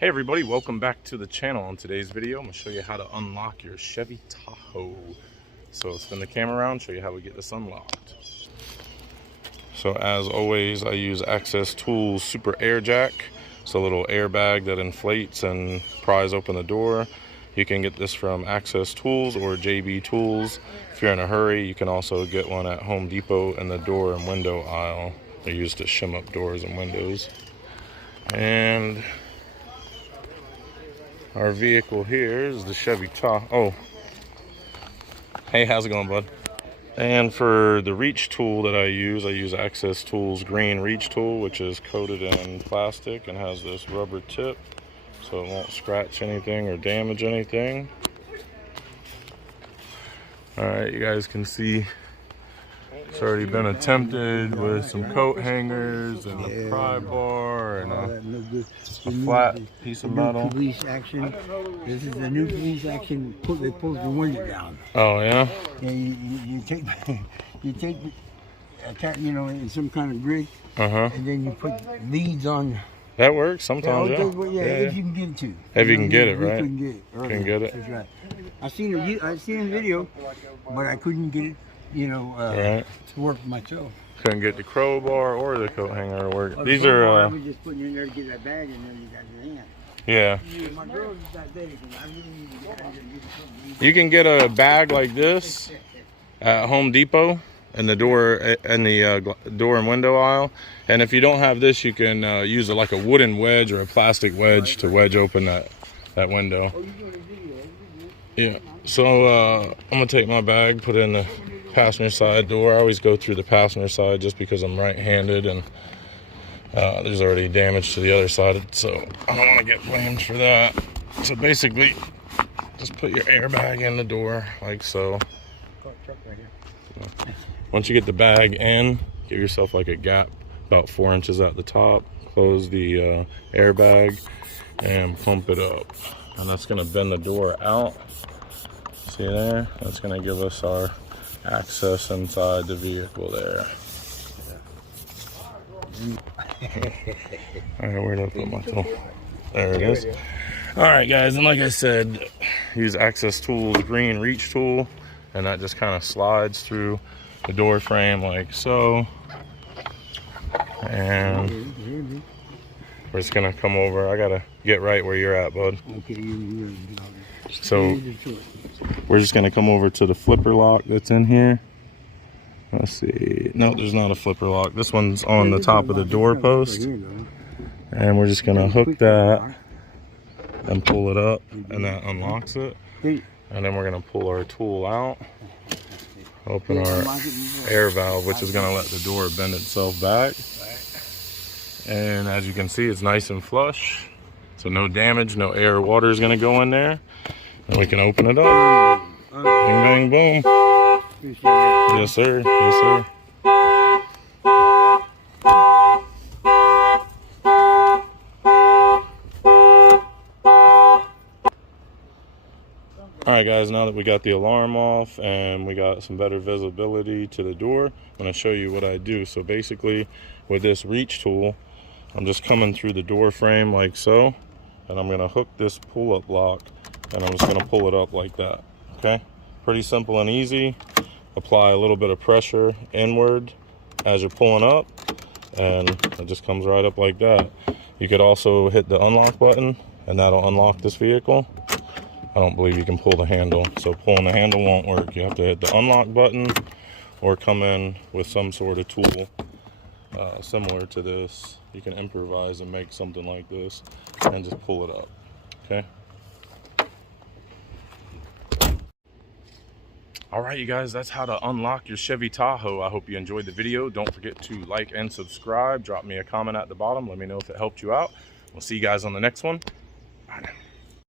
Hey everybody, welcome back to the channel. On today's video, I'm going to show you how to unlock your Chevy Tahoe. So spin the camera around, show you how we get this unlocked. So as always, I use Access Tools Super Air Jack. It's a little airbag that inflates and pries open the door. You can get this from Access Tools or JB Tools. If you're in a hurry, you can also get one at Home Depot in the door and window aisle. They're used to shim up doors and windows. And our vehicle here is the Chevy Tahoe. Oh, hey, how's it going, bud? And for the reach tool that I use Access Tools green reach tool, which is coated in plastic and has this rubber tip, so it won't scratch anything or damage anything. All right, you guys can see it's already been attempted with some coat hangers and a pry bar and a flat piece of metal. Police action. This is the new police action. They pull the window down. Oh yeah. And you take you know, in some kind of grid, and then you put leads on. That works sometimes. Yeah. If you can get it to. If you can get it, right? Couldn't get it. You can get it. That's right. I seen a video, but I couldn't get it. You know, right. To work myself. Couldn't get the crowbar or the coat hanger to work. These are. are. I was just putting in there to get that bag, and then you got your hand. Yeah. My girl is that big, and I really need to get her to do something. You can get a bag like this at Home Depot in the door door and window aisle. And if you don't have this, you can use like a wooden wedge or a plastic wedge to wedge open that window. Yeah. So I'm gonna take my bag, put it in the passenger side door. I always go through the passenger side just because I'm right-handed and there's already damage to the other side, so I don't want to get blamed for that. So basically, just put your airbag in the door like so. Once you get the bag in, give yourself like a gap about 4 inches at the top. Close the airbag and pump it up, and that's going to bend the door out. See there? That's going to give us our access inside the vehicle there. Alright, where'd I put my tool? There it is. Alright guys, and like I said, use Access Tools green reach tool, and that just kind of slides through the door frame like so. And we're just gonna come over. I gotta get right where you're at, bud. So we're just gonna come over to the flipper lock that's in here. Let's see. No, there's not a flipper lock. This one's on the top of the door post. And we're just gonna hook that and pull it up, and that unlocks it. And then we're gonna pull our tool out, open our air valve, which is gonna let the door bend itself back. And as you can see, it's nice and flush. So no damage, no air or water is gonna go in there. And we can open it up. Bing, bang, boom. Yes, sir. Yes, sir. Alright guys, now that we got the alarm off and we got some better visibility to the door, I'm going to show you what I do. So basically, with this reach tool, I'm just coming through the door frame like so, and I'm going to hook this pull-up lock, and I'm just going to pull it up like that. Okay? Pretty simple and easy. Apply a little bit of pressure inward as you're pulling up, and it just comes right up like that. You could also hit the unlock button, and that'll unlock this vehicle. I don't believe you can pull the handle, so pulling the handle won't work. You have to hit the unlock button or come in with some sort of tool similar to this. You can improvise and make something like this and just pull it up. Okay? Alright you guys, that's how to unlock your Chevy Tahoe. I hope you enjoyed the video. Don't forget to like and subscribe. Drop me a comment at the bottom. Let me know if it helped you out. We'll see you guys on the next one.